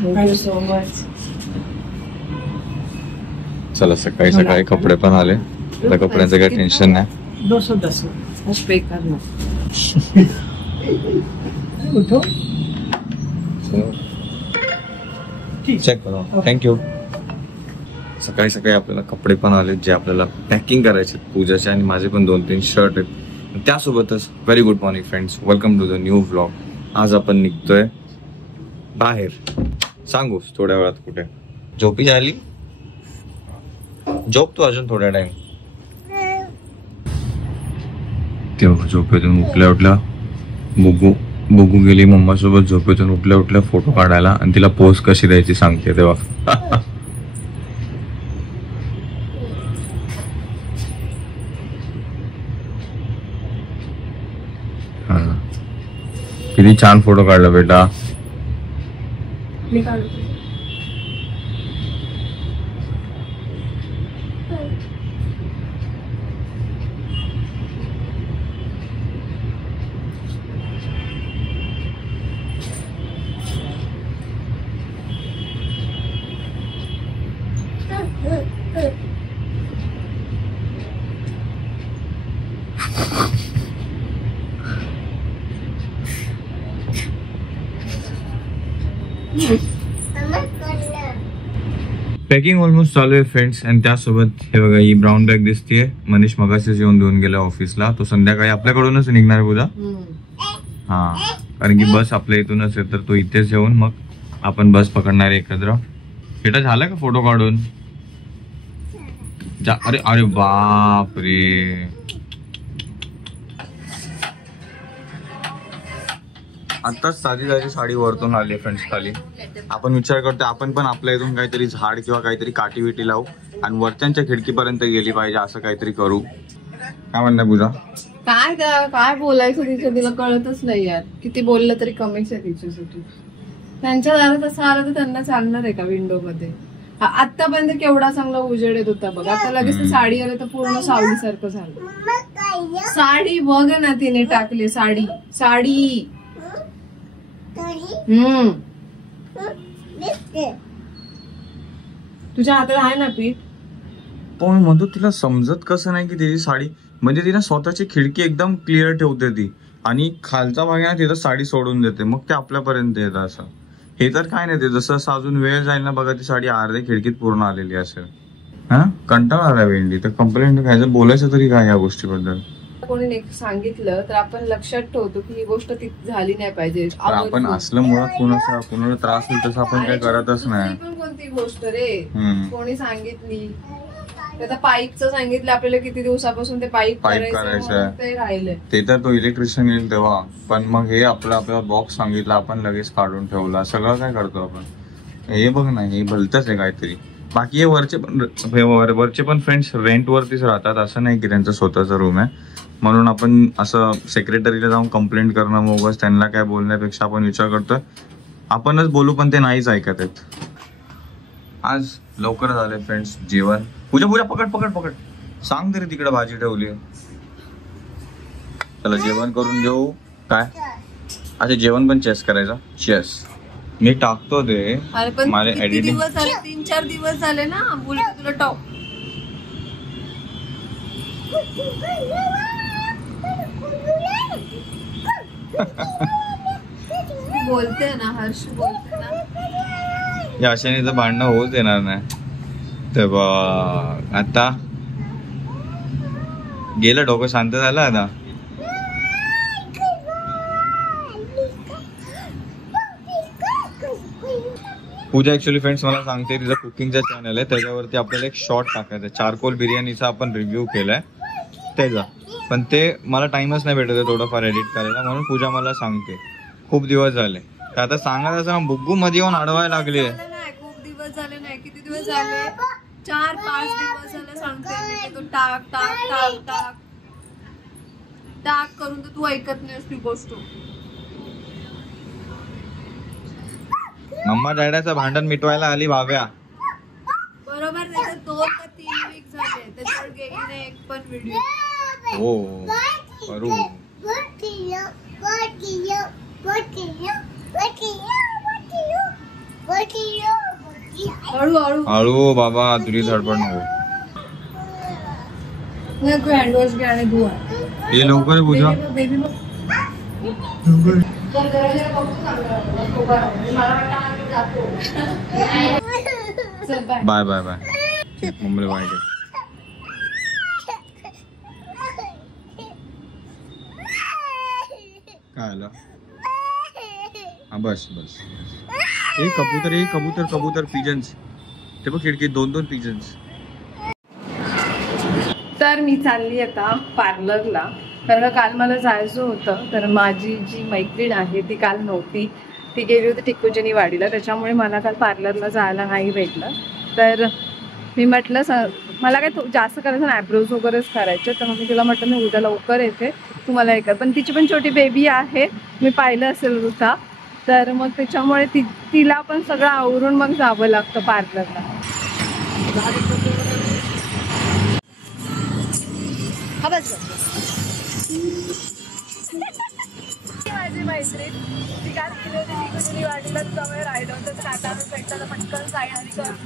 Thank you so much. चला सकाळी सकाळी कपडे पण आले, आता कपड्यांचं काही टेन्शन नाही. दसो पे करना. उठो चेक करा. थँक्यू. सकाळी सकाळी आपल्याला कपडे पण आले जे आपल्याला पॅकिंग करायचे पूजाचे, आणि माझे पण 2-3 शर्ट आहेत. त्यासोबतच very good morning friends, welcome to the new vlog. आज आपण निघतोय बाहेर. सांगूस थोड्या वेळात कुठे. झोपी झाली? झोप तू अजून थोड्या टाइम. तेव्हा झोपेतून उठल्या बुगू गेली मम्मा सोबत झोपेतून उठल्या फोटो काढायला, आणि तिला पोस्ट कशी द्यायची सांगते तेव्हा. किती छान फोटो काढला बेटा. पॅकिंग ऑलमोस्ट चालू आहे फ्रेंड्स. आणि त्यासोबत हे बघा, ही ब्राऊन बॅग दिसतीये. मनीष मगाशीच येऊन देऊन गेला ऑफिसला. तो संध्याकाळी आपल्याकडूनच निघणार पूजा. हा, कारण की बस आपल्या इथूनच आहे, तर तो इथेच येऊन मग आपण बस पकडणार एकत्र. बेटा झाला का फोटो काढून? अरे अरे बाप रे. आताच साधी साडी वरतून आली फ्रेंड्स खाली. आपण विचार करतो आपण पण आपल्या इथून काहीतरी झाड किंवा काहीतरी काठी विटी लावू आणि वरच्यांच्या खिडकीपर्यंत गेली पाहिजे, असं काहीतरी करू. काय म्हणणं पूजा? काय बोलायचं तिच्या, तिला कळतच नाही यार. किती बोललं तरी कमीच आहे तिच्यासाठी. त्यांच्या दारात असं आलं तर त्यांना चालणार आहे का विंडो मध्ये? आतापर्यंत केवढा चांगला उजेड येत होता बघ, आता लगेच साडी आलं तर पूर्ण सावलीसारखं झालं. साडी बघ ना तिने टाकली. साडी तुझ्या हातात आहे ना पीठ. पण म्हणतो तिला समजत कसं नाही की त्याची साडी, म्हणजे तिला स्वतःची खिडकी एकदम क्लिअर ठेवते ती, आणि खालचा भाग आहे तिथं साडी सोडून देते, मग ते आपल्यापर्यंत येतं. असं हे तर काय नाही, ते जसं असं अजून वेळ जाईल ना बघा ती साडी अर्ध्या खिडकीत पूर्ण आलेली असेल. हा, कंटाळा आला वेंडी. तर कंप्लेंट घ्यायचं, बोलायचं तरी काय या गोष्टीबद्दल. कोणी सांगितलं तर आपण लक्षात ठेवतो की ही गोष्ट ती झाली नाही पाहिजे. आपण असलं मुळात कोणाला त्रास होईल तसं आपण काय करतच नाही. पण कोणती गोष्ट रे कोणी सांगितली, आता पाईपचं सांगितलं आपल्याला किती दिवसापासून ते पाईप करायचं ते राहिलंय. ते तर तो इलेक्ट्रिशियन येईल तेव्हा. पण मग हे आपला बॉक्स सांगितलं आपण लगेच काढून ठेवला. सगळं काय करतो आपण. हे बघ ना, हे भलतच आहे काहीतरी. बाकी हे वरचे पण फ्रेंड्स रेंट वरतीच राहतात, असं नाही की त्यांचा स्वतःचा रूम आहे. म्हणून आपण असं सेक्रेटरीला जाऊन कंप्लेंट करणं, मग त्यांना काय बोलण्यापेक्षा आपण विचार करतोय आपणच बोलू, पण ते नाहीच ऐकत आहेत. आज लवकर झाले फ्रेंड्स जेवण. पूजा पकड सांग तरी तिकडे भाजी ठेवली. चला जेवण करून घेऊ. काय अच्छा जेवण पण चेस करायचा. चेस मी टाकतो ते. मला एडिटिंग 3-4 दिवस झाले ना बोलते तुला टॉप. बोलते ना हर्ष, बोलते ना. या अशाने तर भांडणं होऊच देणार नाही. तेव्हा आता गेलं डोकं, शांत झालं आता. पूजा ऍक्च्युली फ्रेंड्स मला सांगते तिचा कुकिंगचा चॅनल आहे, त्याच्यावरती आपल्याला एक शॉर्ट टाकायचा. चारकोल बिर्याणीचा आपण रिव्ह्यू केलाय त्याचा, पण ते मला टाइमच नाही भेटत आहे थोडंफार एडिट करायला. म्हणून पूजा मला सांगते खूप दिवस झाले. तर आता सांगायचं असं बुग्गू मध्ये येऊन अडवायला लागली. खूप दिवस झाले नाही, किती दिवस झाले? 4-5 दिवस झाले सांगते मी. तो टाक करून तर तू ऐकत नाहीस ती गोष्ट. मम्मा डॅडाचं भांडण मिटवायला आली भाव्या. बरोबर. नाही 2 का 3 वीक झाले त्याच्यावर गेली एक पण व्हिडिओ. हो करू. हळू हळू हळू बाबा, तुझी धडपड नको. तू हँडवॉश घे आणि धुवा. ये लवकर आहे Pooja. Baby bye bye bye. Mumbai bye. काय आलं? हा बस बस. एक कबूतर, एक कबूतर, कबूतर पिजन्स. ते बघ खिडकीत 2-2 पिजन्स. तर मी चालली आता पार्लरला, कारण काल मला जायचं होतं. तर माझी जी मैत्रीण आहे ती काल नव्हती, ती गेली होती टिकूजनी वाडीला, त्याच्यामुळे मला काल पार्लरला जायला नाही भेटलं. तर मी म्हटलं मला काय जास्त करायचं ना, आयब्रोज वगैरेच करायचे. तर मग मी तिला म्हटलं मी उद्या लवकर येते, तुम्हाला हे कर. पण तिची पण छोटी बेबी आहे, मी पाहिलं असेल ऋता. तर मग त्याच्यामुळे तिला पण सगळं आवरून मग जावं लागतं पार्लरला. माझी मैत्रीण ती काल गेली होती टिकूजनी वाडीला, त्यामुळे राहिलं होतं. तर आता भेटताना पटकन जाईल आणि करून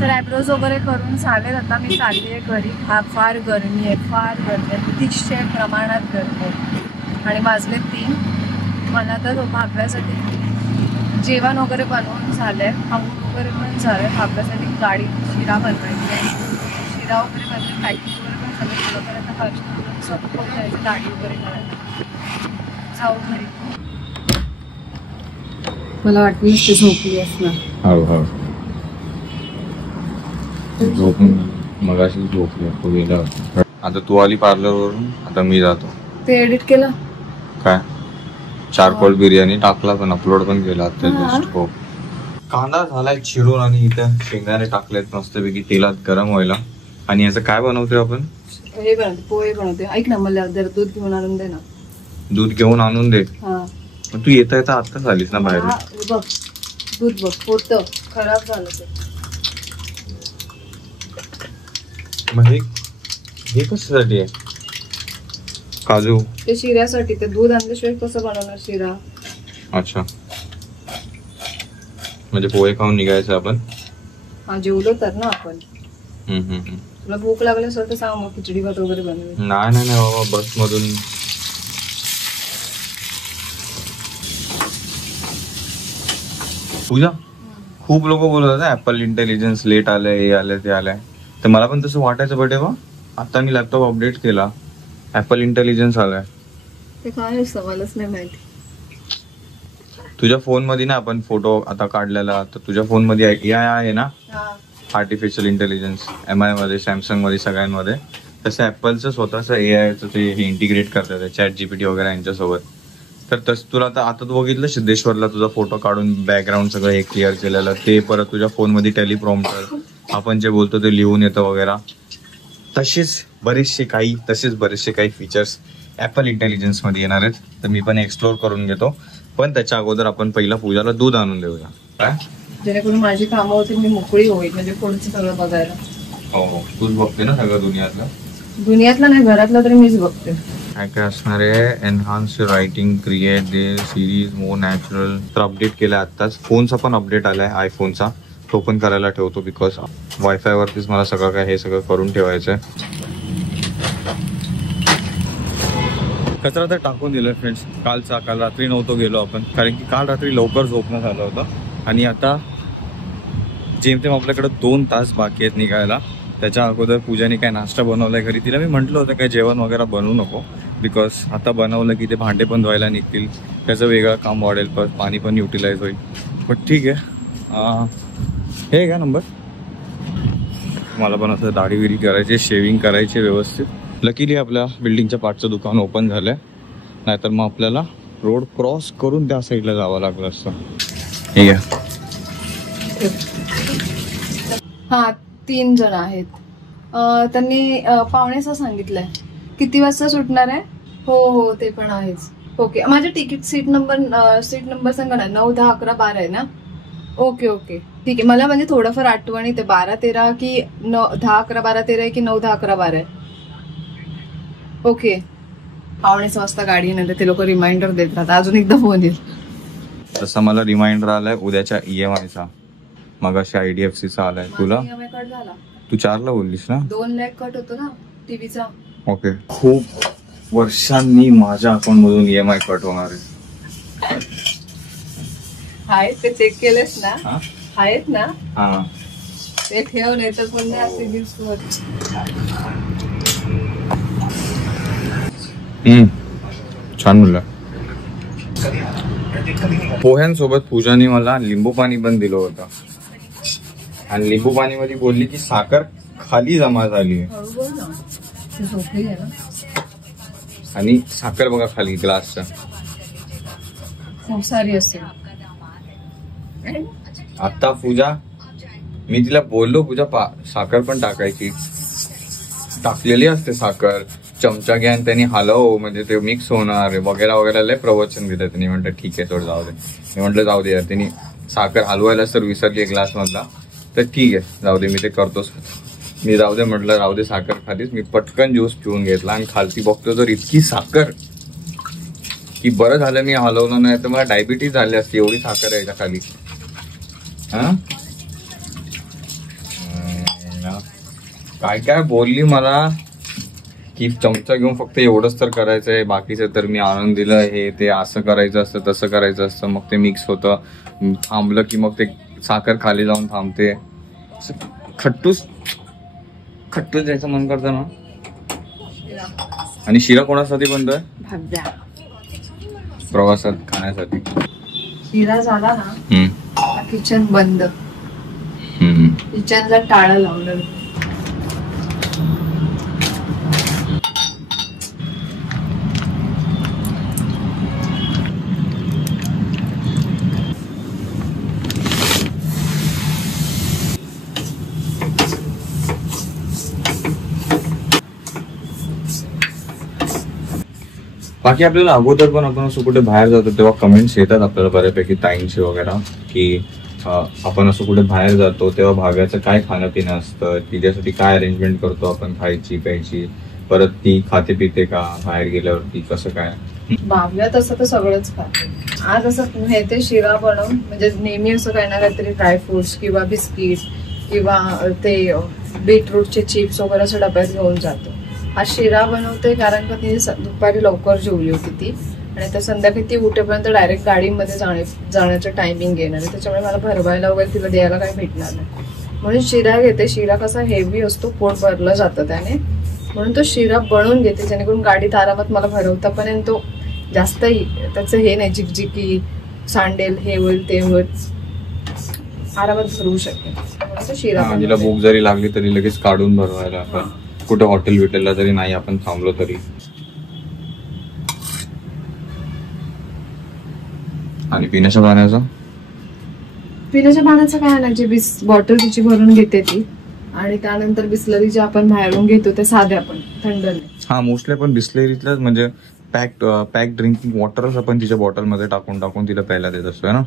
तर आयब्रोज वगैरे करून झाले. आता मी चालली आहे घरी. फार गरमी आहे, फार गरमी आहे, अतिशय प्रमाणात गरमी आहे. आणि वाजले 3. मला तर भाकऱ्यासाठी जेवण वगैरे बनवून झालं आहे, खाऊन वगैरे पण झालं आहे. भाकऱ्यासाठी गाडी शिरा बनवायची आहे, शिरा वगैरे बनवून पॅकिंग वगैरे पण झालं. थोडंफार आता फर्स्ट स्वतः जायचं, गाडी वगैरे करायला जाऊ घरी. मला वाटतं नुसती झोपली असणार. हळू हळू झोपून मगाशी झोपली. आता तू आली पार्लर वरून, आता मी जातो. ते एडिट केलं काय? चारकोल बिर्याणी टाकला, पण अपलोड पण केला आता जस्ट. हो, कांदा झालाय चिरून आणि इथं शेंगदाणे टाकलेत मस्तपैकी तेलात गरम व्हायला. आणि याचं काय बनवतोय आपण? हे बनवते, पोहे बनवते. ऐक ना, मला जरा दूध घेऊन आणून दे ना. दूध घेऊन आणून दे. हा तू येता येता आत्ताच आलीस ना बाहेर. बघ दूध बघ, होतं खराब झालं ते. मग हे कशासाठी आहे? काजू? ते शिऱ्यासाठी. ते दूध आणल्याशिवाय कसं बनवणार शिरा? अच्छा, म्हणजे पोहे खाऊन निघायचं आपण. हा, जेवलो तर ना आपण. हम्म. तुला भूक लागली असेल तर सांग, मग खिचडी भात वगैरे बनवेल. नाही बाबा, बस मधून. पूजा, खूप लोक बोलत होते ऍपल इंटेलिजन्स लेट आलंय, हे आलंय ते आलंय. तर मला पण तसं वाटायचं, बट बा आता मी लॅपटॉप अपडेट केला, ऍपल इंटेलिजन्स आलाय. ते काय असतं मलाच नाही माहिती. तुझ्या फोन मध्ये ना, आपण फोटो आता काढलेला, तर तुझ्या फोन मध्ये AI आहे ना, आर्टिफिशियल इंटेलिजन्स. MI मध्ये, सॅमसंग मध्ये, सगळ्यांमध्ये. तसं ऍपलचं स्वतःच AI ते इंटिग्रेट करतात ChatGPT वगैरे यांच्यासोबत. तर तसं तुला आता तू बघितलं सिद्धेश्वरला तुझा फोटो काढून बॅकग्राऊंड सगळं हे क्लिअर केलेलं, ते परत तुझ्या फोन मध्ये टेलिप्रॉम्प्टर, आपण जे बोलतो ते लिहून येतं वगैरे. तसेच बरेचसे काही फीचर्स ऍपल इंटेलिजन्स मध्ये येणार आहेत. तर मी पण एक्सप्लोर करून घेतो. पण त्याच्या अगोदर आपण पहिला पूजाला दूध आणून देऊया, काय जेणेकरून माझी कामं होतील, मी मोकळी होईल, म्हणजे पुढचं सगळं बघायला. हो, तूच बघते ना सगळं दुनियातलं नाही, घरातलं तरी मीच बघते. काय असणार आहे? Enhance writing, create the series more natural. तर अपडेट केलं आत्ताच. फोनचा पण अपडेट आलाय, आयफोनचा. तो पण करायला ठेवतो, बिकॉज वायफाय वरतीच मला सगळं काय हे सगळं करून ठेवायचंय. कचरा तर टाकून दिलं फ्रेंड्स. काल रात्री नव्हतो गेलो आपण, कारण की काल रात्री लवकर झोपणं झालं होतं. आणि आता जेमतेम आपल्याकडे 2 तास बाकी आहेत निघायला. त्याच्या अगोदर पूजाने काय नाश्ता बनवलाय घरी. तिला मी म्हटलं होतं काय जेवण वगैरे बनवू नको, बिकॉज आता बनवलं की ते भांडे पण धुवायला निघतील, त्याचं वेगळं काम वाढेल, पण पाणी पण युटिलाइज होईल. बट ठीक आहे. हे का नंबर, मला पण असं दाढी विरी करायची, शेविंग करायची व्यवस्थित. लकीली आपल्या बिल्डिंगच्या पाठचं दुकान ओपन झालंय, नाहीतर मग आपल्याला रोड क्रॉस करून त्या साईडला जावं लागलं असतं. ठीक आहे. हा, 3 जण आहेत. त्यांनी 5:45 सांगितलंय. किती वाजता सुटणार आहे? हो ते पण आहेच. ओके, माझे तिकीट सीट नंबर सांगा ना. 9, 10, 11, 12 आहे ना? ओके ओके ठीक आहे. मला म्हणजे थोडंफार आठवणी ते 12, 13 की 10, 11, 12, 13 आहे की 9, 10, 11, 12 आहे. ओके, 5:45 वाजता गाडी नंतर ते लोक रिमाइंडर देत राहतात. अजून एकदा फोन येईल. तसं मला रिमाइंडर आलाय उद्याच्या EMI चा. मगाशी IDFC चा आलाय. तुला EMI कट झाला. तू 4ला बोललीस ना? 2 लाख कट होतो ना टीव्हीचा. ओके, खूप वर्षांनी माझ्या अकाउंट मधून EMI कट होणार आहे. आहेत ते चेक केलेस ना? हा? आहेत ना? हा. ते ठेव, नाही तर पुन्हा सिबिल स्कोअर. छान मुलं. पोह्यांसोबत पूजाने मला लिंबू पाणी पण दिलं होतं आणि लिंबू पाणी मध्ये बोलली की साखर खाली जमा झाली आहे हळू बोल ना, ते झोपली आहे ना. आणि साखर बघा खाली ग्लासच्या. खूप सारी असते. आता पूजा, मी तिला बोललो पूजा साखर पण टाकायची. टाकलेली असते साखर. चमचा घ्या आणि त्यांनी हलव म्हणजे ते मिक्स होणार वगैरे वगैरे लय प्रवचन दिलं त्यांनी. म्हटलं ठीक आहे थोडं जाऊ दे. मी म्हटलं जाऊ दे यार, त्यांनी साखर हलवायला तर विसरली ग्लास मधला, तर ठीक आहे जाऊ दे मी ते करतोच. मी जाऊ दे म्हटलं, राहू दे साखर खालीच. मी पटकन ज्यूस पिऊन घेतला आणि खालती बघतो तर इतकी साखर की बरं झालं मी हलवलं नाही तर मला डायबिटीज झाली असती, एवढी साखर आहे खाली. हा काय काय बोलली मला की चमचा घेऊन फक्त एवढंच तर करायचंय, बाकीचं तर मी आणून दिलं, हे ते असं करायचं असतं तसं करायचं असतं. मग ते मिक्स होतं, थांबलं की मग ते साखर खाली जाऊन थांबते. खट्टूस जायचं मन करतं ना. आणि शिरा कोणासाठी बनतोय? भाज्या प्रवासात खाण्यासाठी. शिरा झाला ना, किचन बंद. किचनला टाळं लावलं. बाकी आपल्याला अगोदर पण आपण असं कुठे बाहेर जातो तेव्हा कमेंट्स येतात आपल्याला बऱ्यापैकी ताईंचे वगैरे की आपण असं कुठे बाहेर जातो तेव्हा भाव्याचं काय खाणं पिणं असतं, तिच्यासाठी काय अरेंजमेंट करतो आपण खायची प्यायची, परत ती खाते पिते का बाहेर गेल्यावरती, कसं काय. भाव्या तसं तर सगळंच खाते. आज असं हे ते शिरा बनवून म्हणजे नेहमी असं काही ना काहीतरी ड्रायफ्रुट्स किंवा बिस्किट किंवा ते बीटरूटचे चिप्स वगैरे असं डब्यात घेऊन जातो. आज शिरा बनवते कारण का ती दुपारी लवकर जेवली होती ती आणि आता संध्याकाळी ती उठेपर्यंत डायरेक्ट गाडीमध्ये जाण्याचं टायमिंग घेणार आहे. त्याच्यामुळे मला भरवायला वगैरे तिला द्यायला काही भेटणार नाही. म्हणून शिरा घेते. शिरा कसा हेवी असतो, पोट भरलं जातं त्याने, म्हणून तो शिरा बनवून घेते जेणेकरून गाडीत आरामात मला भरवता पण तो जास्तही त्याचं हे नाही झिकझिकी सांडेल हे होईल ते होईल, आरामात भरवू शकते. म्हणून तो शिरा तिला भूक जरी लागली तरी लगेच काढून भरवायला आपण कुठे हॉटेल बिटेलला जरी नाही आपण थांबलो तरी. आणि पिण्याच्या पाण्याचं काय नाही, जे बॉटल तिची भरून घेते ती आणि त्यानंतर बिस्लरी जे आपण बाहेरून घेतो ते साधे आपण थंड नाही. हा मोस्टली आपण बिस्लरीतलाच म्हणजे पॅक ड्रिंकिंग वॉटरच आपण तिच्या बॉटल मध्ये टाकून तिला प्यायला देत असतोय ना.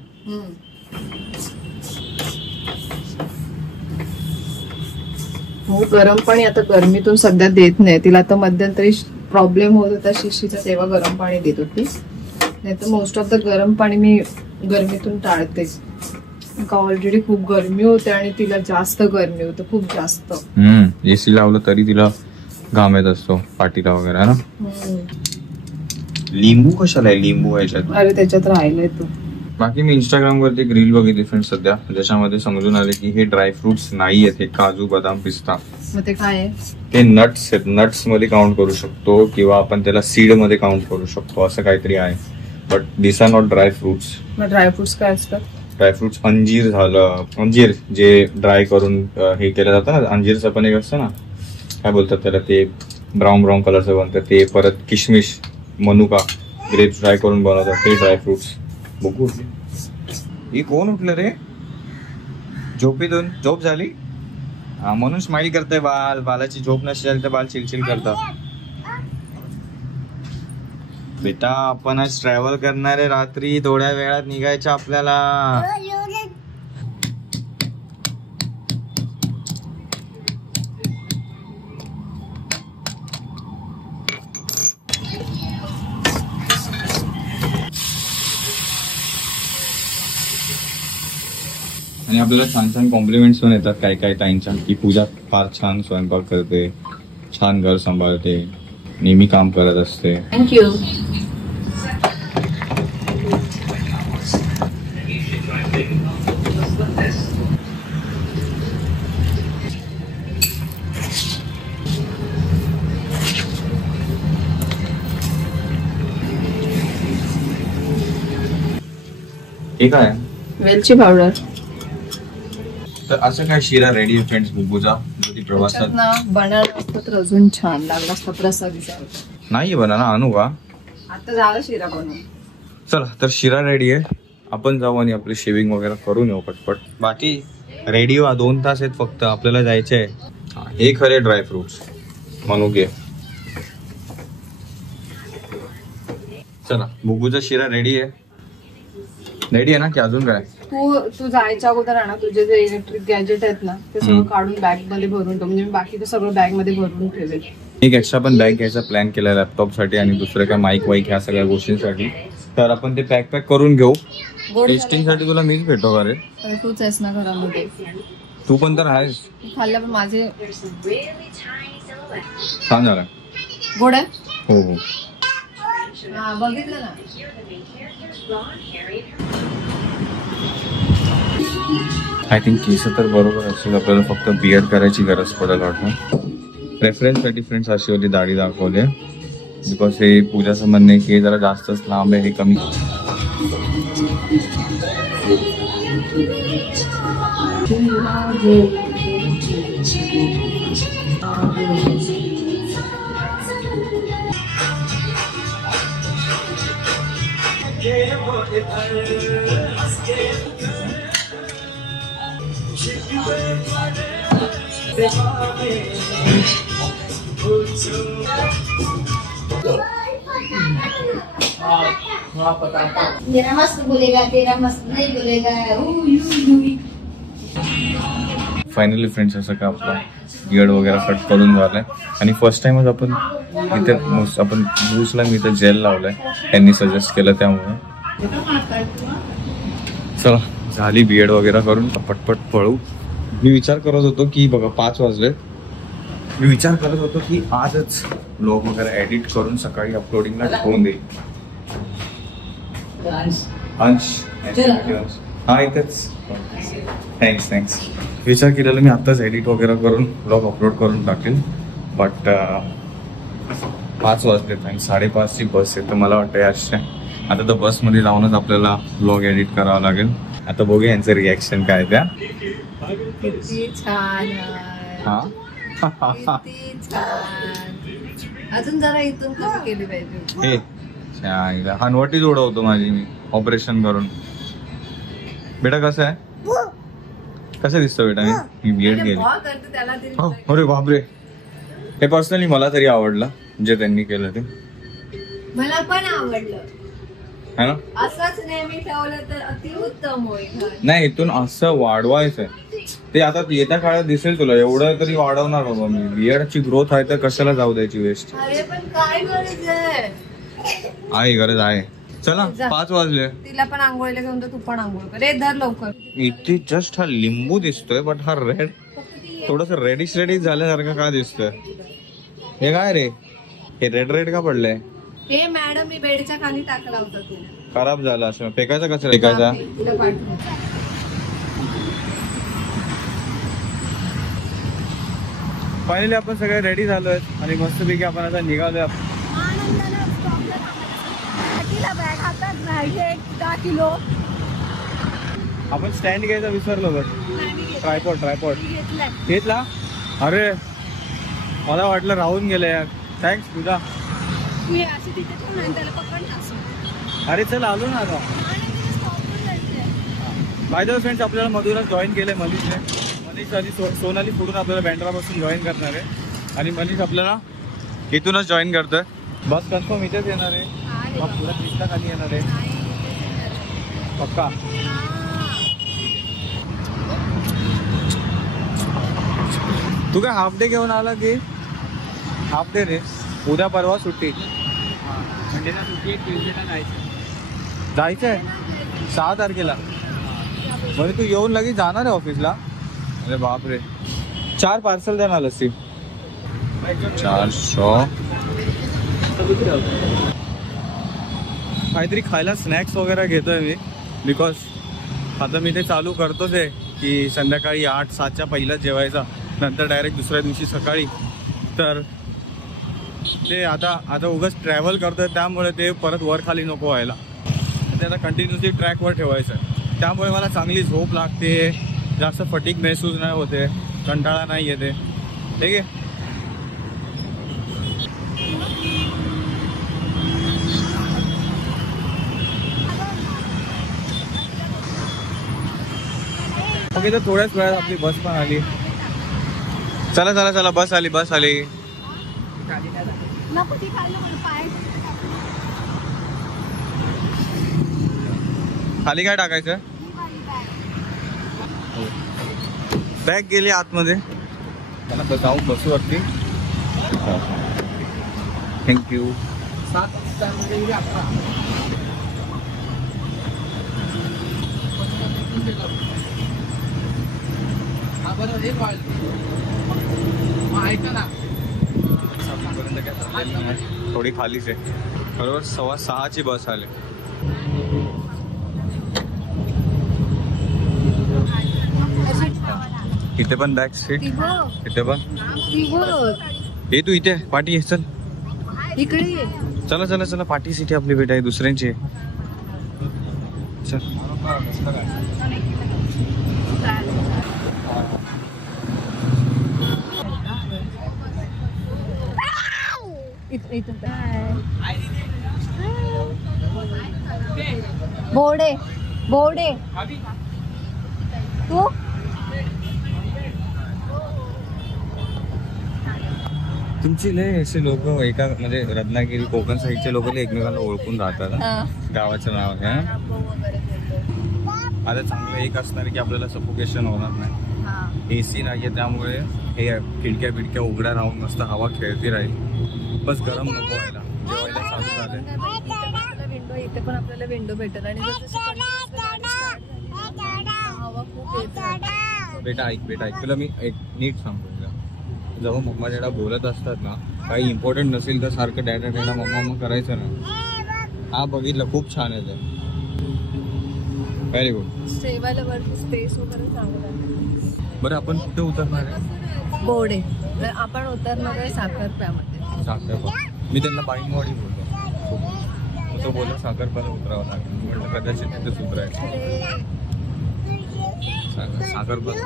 हो, गरम पाणी आता गरमीतून सध्या देत नाही तिला. आता मध्यंतरी प्रॉब्लेम होत होता शिशीचा तेव्हा गरम पाणी देत होती, नाही तर मोस्ट ऑफ द गरम पाणी मी गरमीतून टाळते. ऑलरेडी खूप गरमी होते आणि तिला जास्त गरमी होते, खूप जास्त. एसी लावलं तरी तिला घाम येत असतो पाठीला वगैरे ना. लिंबू कशाला आहे लिंबू ह्याच्यात? अरे त्याच्यात राहिलंय तो. बाकी मी इंस्टाग्राम वरती एक रील बघितली फ्रेंड सध्या, ज्याच्यामध्ये समजून आले की हे ड्रायफ्रुट्स नाही आहेत, हे काजू बदाम पिस्ता. मग ते काय आहे? ते नट्स आहेत. नट्स मध्ये काउंट करू शकतो किंवा आपण त्याला सीड मध्ये काउंट करू शकतो, असं काहीतरी आहे. But this are not dry fruits. मग ड्रायफ्रुट्स काय असतात? ड्रायफ्रुट्स अंजीर झालं, अंजीर जे ड्राय करून हे केलं जातं ना, अंजीरचं पण एक असतं ना, काय बोलतात त्याला, ते ब्राऊन कलरचं बनतं ते. परत किशमिश, मनुका, ग्रेप्स ड्राय करून बनवतात ते ड्रायफ्रुट्स. बघू ही कोण उठलं रे झोपेतून? झोप झाली म्हणून स्माइल करतोय. बालाची झोप नसेल तर बाल चिलचिल करतात. बेटा आपण आज ट्रॅव्हल करणारे, रात्री थोड्या वेळात निघायचं आपल्याला. आणि आपल्याला छान छान कॉम्प्लिमेंट्स पण येतात काही काही ताईंच्या, की पूजा फार छान स्वयंपाक करते, छान घर सांभाळते, नेहमी काम करत असते. थँक्यू. हे काय? वेलची पावडर. तर असं काय शिरा रेडी आहे फ्रेंड्स बुबूचा, जो ती प्रवासात ना बनाना असतं तर अजून छान लागला असता प्रसादीचा. नाही बनाना आणू का? आता झाला शिरा बनवून. चला तर शिरा रेडी आहे, आपण जाऊ आणि आपली शेविंग वगैरे करून येऊ पटपट. बाकी रेडी व्हा, 2 तास आहेत फक्त, आपल्याला जायचे आहे. हे खरे ड्रायफ्रुट्स मनुके. चला बुबूचा शिरा रेडी आहे. रेडी आहे ना की अजून काय? तू जायच्या अगोदर आहे ना तुझे जे इलेक्ट्रिक गॅजेट आहेत ना ते सगळं काढून बॅग मध्ये भरून ठेव, म्हणजे मी बाकीचं सगळं बॅग मध्ये भरून ठेवेल. एक एक्स्ट्रा पण बॅग घ्यायचा प्लॅन केला लॅपटॉप साठी आणि दुसरं काय माईक वाईक ह्या सगळ्या गोष्टींसाठी. तर आपण ते पॅक करून घेऊ. टेस्टिंग साठी तुला मीच भेटतो का रे? तूच आहेस ना घरामध्ये. तू पण तर आहेस. खाल्ल्या पण माझे छान झालं. गोड आहे. हो हो बघितलं ना. आय थिंक केस तर बरोबर असेल, आपल्याला फक्त बियर्ड करायची गरज पडेल वाटतं. रेफरन्स साठी फ्रेंड्स अशी वाली दाढी दाखवली, बिकॉज हे पूजाचं म्हणणं आहे की जरा जास्तच लांब आहे, हे कमी. मेरा मस्त बोलेगा, तेरा मस्त नहीं बोलेगा. फायनली फ्रेंड्स असं का आपला बियर्ड वगैरे कट करून झालाय. आणि फर्स्ट टाइमच आपण इथे आपण बूसला मी इथे जेल लावलाय, त्यांनी सजेस्ट केलं त्यामुळे. चला झाली बियर्ड वगैरे करून पटपट पळू. मी विचार करत होतो की बघा 5 वाजले, मी विचार करत होतो की आजच ब्लॉग वगैरे एडिट करून सकाळी अपलोडिंगला ठेवून देईल. अंश हा इथेच. थँक्स. विचार केलेला मी आत्ताच एडिट वगैरे करून ब्लॉग अपलोड करून टाकेल, बट 5 वाजलेत आणि 5:30ची बस आहे. तर मला वाटतं याच्या आता तर बसमध्ये जाऊनच आपल्याला ब्लॉग एडिट करावा लागेल. आता बघूया यांचं रिॲक्शन काय त्या. किती छान. हा किती छान. अजून जरा इथून कमी केली पाहिजे. हे हनवटीच उडवतो माझी मी ऑपरेशन करून. बेटा कसं आहे, कसं दिसतो बेटा? मी बियर्ड गेली. अरे बापरे, हे पर्सनली मला तरी आवडलं जे त्यांनी केलं ते. मला पण आवडलं है ना. असंच नेहमी ठेवलं तर अतिउत्तम होईल. नाही इथून असं वाढवायचंय ते. आता येत्या काळात दिसेल तुला, एवढं तरी वाढवणार बाबा मी. बियर्डची ग्रोथ आहे तर कशाला जाऊ द्यायची वेस्ट. अरे पण काय गरज आहे? आहे गरज आहे. चला 5 वाजले. तिला पण आंघोळीला घेऊन तू पण आंघोळ कर. धर लवकर. इथे जस्ट हा लिंबू दिसतोय, बट हा रेड थोडस रेडिश झाल्यासारखं का दिसतोय? हे काय रे, हे रेड का पडलंय? हे मॅडम मी बेडच्या खाली टाकला होता. तू खराब झाला असं. फेकायचा कचरा फेकायचा. फायनली आपण सगळे रेडी झालोय आणि मस्तपैकी आपण आता निघालोय. आपण स्टँड घ्यायचा विसरलो बघ. ट्रायपॉड घेतला. अरे मला वाटलं राहून गेलं यार. थँक्स तुझा. अरे चल आलो ना आता. बाय द वे फ्रेंड्स, आपल्याला मधूनच जॉईन केलंय मनीषने. मनीष आणि सोनाली पुढून आपल्याला बँड्रापासून जॉईन करणार आहे आणि मनीष आपल्याला इथूनच जॉईन करतोय. बस कन्फर्म इथेच येणार आहे. पुरा 30ला खाली येणार आहे पक्का. तू काय हाफ डे घेऊन आला की हाफ डे रे? उद्या परवा सुट्टी. मंडेला सुट्टी आहे, ट्युजडेला जायचंय 6 तारखेला. म्हणजे तू येऊन लगेच जाणार आहे ऑफिसला? अरे बापरे. 4 पार्सल देणार लस्सी. 400. काहीतरी खायला स्नॅक्स वगैरे घेतोय मी, बिकॉज आता मी ते चालू करतोच आहे की संध्याकाळी 8-7च्या पहिलाच जेवायचा, नंतर डायरेक्ट दुसऱ्या दिवशी सकाळी. तर ते आता उगाच ट्रॅव्हल करतोय त्यामुळे ते परत वर खाली नको व्हायला, ते आता कंटिन्युअसली ट्रॅकवर ठेवायचं आहे. त्यामुळे मला चांगली झोप लागते, जास्त फटीक महसूस नाही होते, कंटाळा नाही येते. ठीक आहे. ओके, तर थोड्याच वेळात आपली बस पण आली. चला चला चला, बस आली बस आली. खाली काय टाकायचं? बॅग गेली आतमध्ये. चला जाऊ बसू वरती. थँक्यू. थोडी खालीच आहे. बरोबर 6:15ची बस आली. इथे पण बॅक सीट, इथे पण. हे तू इथे पाठी आहे, चल इकडे. चला चला चला, पाठी सीट आपली भेट आहे, दुसऱ्यांची आहे. चल. बोर्डे बोर्डे तू तुमची लय असे लोक एका म्हणजे रत्नागिरी कोकण साईडचे लोक एकमेकांना ओळखून राहतात गावाचं नाव आहे. आता चांगलं एक असणार की आपल्याला सफोकेशन होणार नाही, AC नाहीये, त्यामुळे हे खिडक्या बिडक्या उघड्या राहून मस्त हवा खेळती राहील. बस गरम नको व्हायला. जेवायला चालू झालंय. विंडो इथे पण आपल्याला विंडो भेटेल आणि हवा खूप येते. बेटा ऐक तुला मी एक नीट सांगतो. जेव्हा मम्मा डॅडा बोलत असतात ना, काही इम्पॉर्टंट नसेल तर सारखं डॅडा डॅडा मम्मा करायचं ना. हा बघितलं, खूप छान आहे ते. Very good. सेवाला वरती स्पेस वगैरे चांगला आहे. बरं आपण कुठे उतरणार आहे? बोर्डे. आपण उतरणार आहे साखरप्यामध्ये. साखरपा. मी त्यांना बाईंगवाडी बोललो, तो बोलला साखरपाला उतरावं लागेल. म्हटलं कदाचित तिथेच उतरायचं. साखरपाला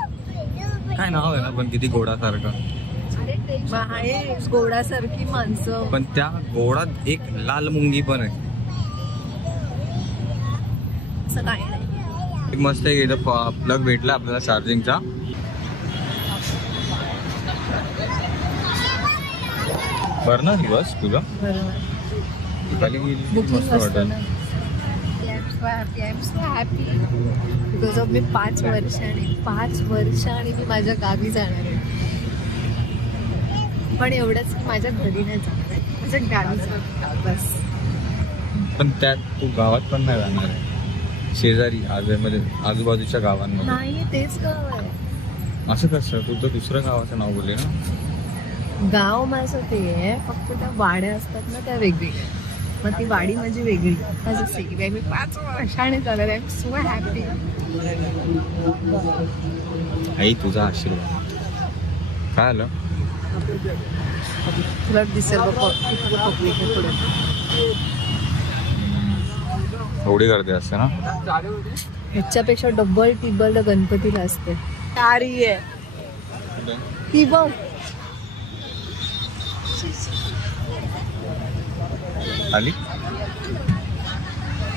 काय नाव आहे ना, पण किती गोडासारखं. गोडासारखी माणसं. पण त्या गोडात एक लाल मुंगी पण आहे. असं काही नाही. एक मस्त आहे. इथं प्लग भेटला आपल्याला चार्जिंगचा. बरं ना ही बस तुला खाली गेली मस्त वाटत. बिकॉज ऑफ मी 5 वर्षांनी मी माझ्या गावी जाणार आहे. पण एवढंच की माझ्या घरी नाही जाणार आहे, माझ्या गावी जाणार बस. पण त्यात तू गावात पण नाही जाणार आहे, शेजारी म्हणजे आजूबाजूच्या गावांमध्ये. नाही, तेच गाव आहे. असं कसं? तू तर दुसऱ्या गावाचं नाव बोलले ना. गाव माझं ते आहे, फक्त त्या वाड्या असतात ना त्या वेगवेगळ्या. मग ती वाडी माझी वेगळी. माझं सेम आहे. मी 5 वर्षाने चालत आहे. So happy. आई तुझा आशीर्वाद. काय आलं? तुला दिसेल पब्लिक पुढे एवढी गर्दी असते ना. ह्याच्यापेक्षा डबल टिबल गणपतीला असते. कारी आहे ती बघ. आली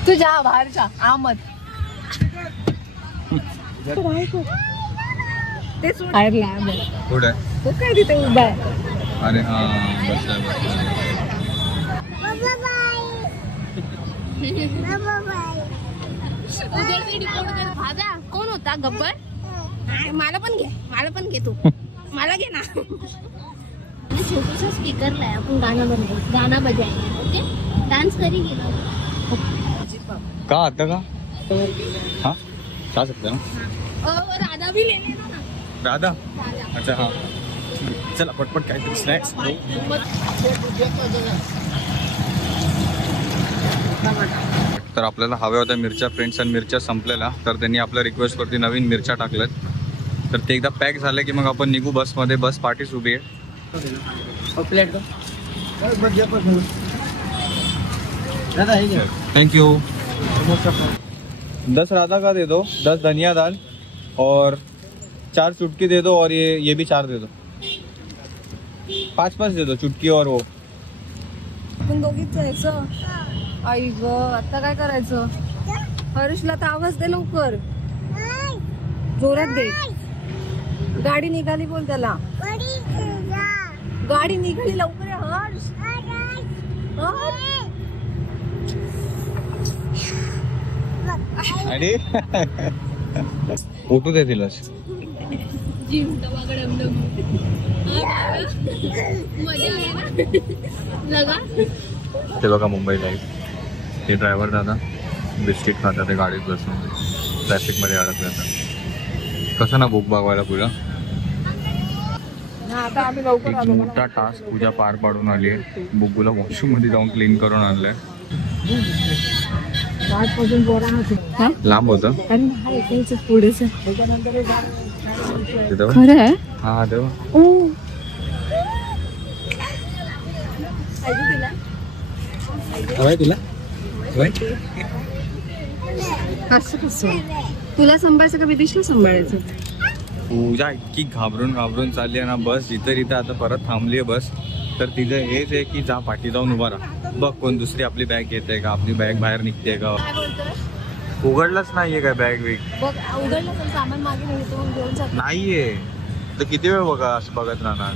तू जा बाहेर जा. आमद ते बाहेर लॅब आहे. कुठे? तो काय तिथे उभा आहे. अरे हा बसला. भाजा कोण होता गब्बर? मला पण घे तू. मला घे ना. छोटासा स्पीकर लाया, आपण गाना बजाएंगे. ओके, डांस करेंगे ना. का आता का हाँ जा सकते हैं ना. राधा भी ले लेना ना. राधा अच्छा हाँ चला पटपट काहीतरी स्नॅक्स तर आपल्याला हव्या होत्या मिरच्या फ्रेंड्स आणि मिरच्या संपलेल्या तर त्यांनी आपल्या रिक्वेस्टवरती नवीन मिरच्या टाकल्यात तर ते एकदा पॅक झाले की मग आपण निघू बसमध्ये. बस पार्टीच उभी आहे. Thank you. 10 राधा का दे दो, 10 धनिया दाल और 4 चुटकी दे दो और ये भी 4 दे दो. 5 दे दो चुटकी और वो. आपण दोघीच जायचं. आई ग आता काय करायचं? हर्षला तर आवाज दे लवकर, जोरात दे. गाडी निघाली बोल त्याला. गाडी निघाली लवकर ये हर्ष. अरे फोटो दे दिलास. ते बघा मुंबई लाईफ. ते ड्रायव्हर दादा बिस्किट खातात ते गाडीत बसून ट्रॅफिकमध्ये अडकले जातात. कसं ना बुक बघायला तुला. आता आम्ही लवकर एक आलो. मोठा टास्क पूजा पार पाडून आली आहे. बुकूला वॉशरूम मध्ये जाऊन क्लीन करून आणलंय. लांब होतं पुढेच तिथं. खरं आहे. हा देव हवाय तुला. कसं कसं तुला सांभाळायचं का विदेशला सांभाळायचं? पूजा इतकी घाबरून चालली आहे ना. बस जिथं तिथं आता परत थांबली आहे बस. तर तिथं हेच आहे की जा पाठी जाऊन उभा राहा. बघ कोण दुसरी आपली बॅग घेते का, आपली बॅग बाहेर निघते का. उघडलाच नाहीये काय बॅग वेग. बघ उघडलं तर सामान मागे नेतो घेऊन जातो. नाहीये तर किती वेळ बघा असं बघत राहणार.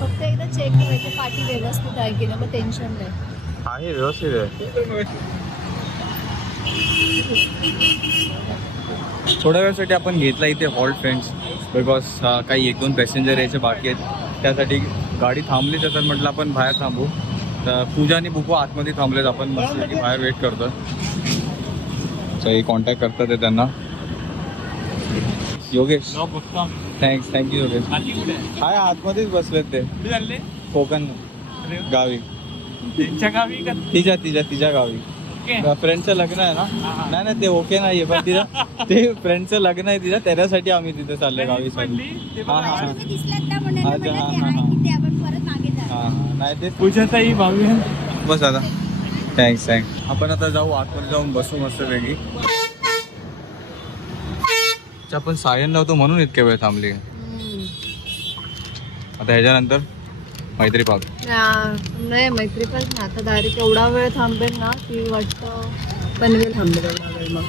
फक्त एकदा चेक करायचं पाठी व्यवस्थित आहे की नाही, मग टेन्शन नाही. आहे व्यवस्थित आहे. थोड्या वेळासाठी आपण घेतला इथे हॉल्ट फ्रेंड्स बिकॉज काही 1-2 पॅसेंजर यायचे बाकी आहेत. त्यासाठी गाडी थांबली तर म्हटलं आपण बाहेर थांबू. तर पूजा आणि बुकू आतमध्ये थांबलेत. आपण मस्त बाहेर वेट करतो. कॉन्टॅक्ट करतात ते त्यांना. योगेश थँक्यू योगेश. हाय आतमध्येच बसलेत ते. कोकण गावी. त्यांच्या गावी का तिच्या गावी. फ्रेंडचं लग्न आहे ना. नाही ते ओके नाहीये पण तिला ते फ्रेंडचं लग्न आहे तिला त्याच्यासाठी आम्ही तिथे चाललो गावी. हा नाही ते पूजाताई भावी. बस आता थँक्स. आपण आता जाऊ आतमध्ये जाऊन बसू मस्त वेगळी. आपण सायन लावतो म्हणून इतक्या वेळ थांबली. आता ह्याच्यानंतर मैत्री पाक. नाही मैत्री पाक ना. आता डायरेक्ट एवढा वेळ थांबेल ना की वाटतं पनवेल थांबेल एवढा वेळ. मग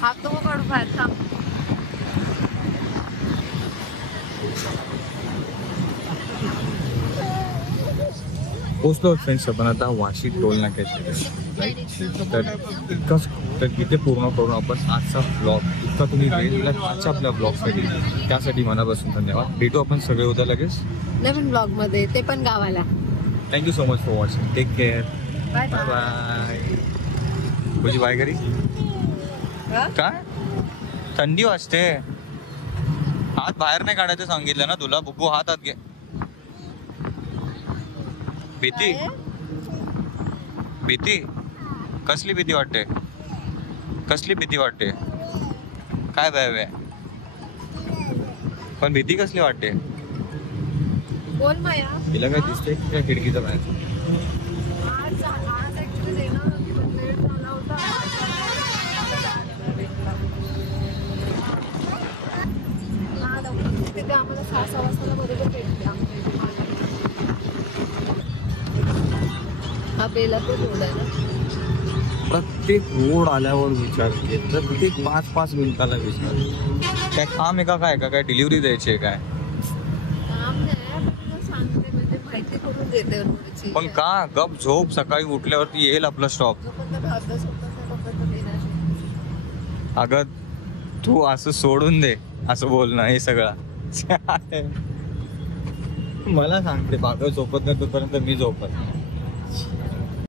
हात तो काढू बाहेर थांब. पोचलो फ्रेंड्स आपण आता वाशी टोल नाक्याचे. तर इथे पूर्ण करून आपण आजचा ब्लॉग इतका तुम्ही वेळ दिला आजच्या आपल्या ब्लॉगसाठी त्यासाठी मनापासून धन्यवाद. भेटू आपण सगळे उद्या लगेच नवीन ब्लॉग मध्ये, ते पण गावाला. Thank you so much for watching. Take care. Bye bye. तुझी बाय घरी काय थंडी वाजते. हात बाहेर नाही काढायचं सांगितलं ना तुला. बुकू हातात घे. भीती कसली भीती वाटते? कसली भीती वाटते? काय बाय पण भीती कसली वाटते? बोल माया. तिला काय दिसतंय की काय खिडकीचा बाहेर? आम्हाला 6 वाजता बरोबर भेटते. हा बेलापूर रोड आहे ना. प्रत्येक रोड आल्यावर विचारते, प्रत्येक 5-5 मिनिटाला विचारते. काय काम आहे का, काय डिलिव्हरी द्यायची आहे काय? काम नाही, फक्त सांगते म्हणजे माहिती करून देते रोडची. पण का गप झोप, सकाळी उठल्यावरती येईल आपला स्टॉप. जोपर्यंत भागदौड होतं, तोपर्यंत देणार. अगं तू असं सोडून दे, असं बोलणं हे सगळं. मला सांगते बाबा झोपत नाही तोपर्यंत मी झोपत नाही.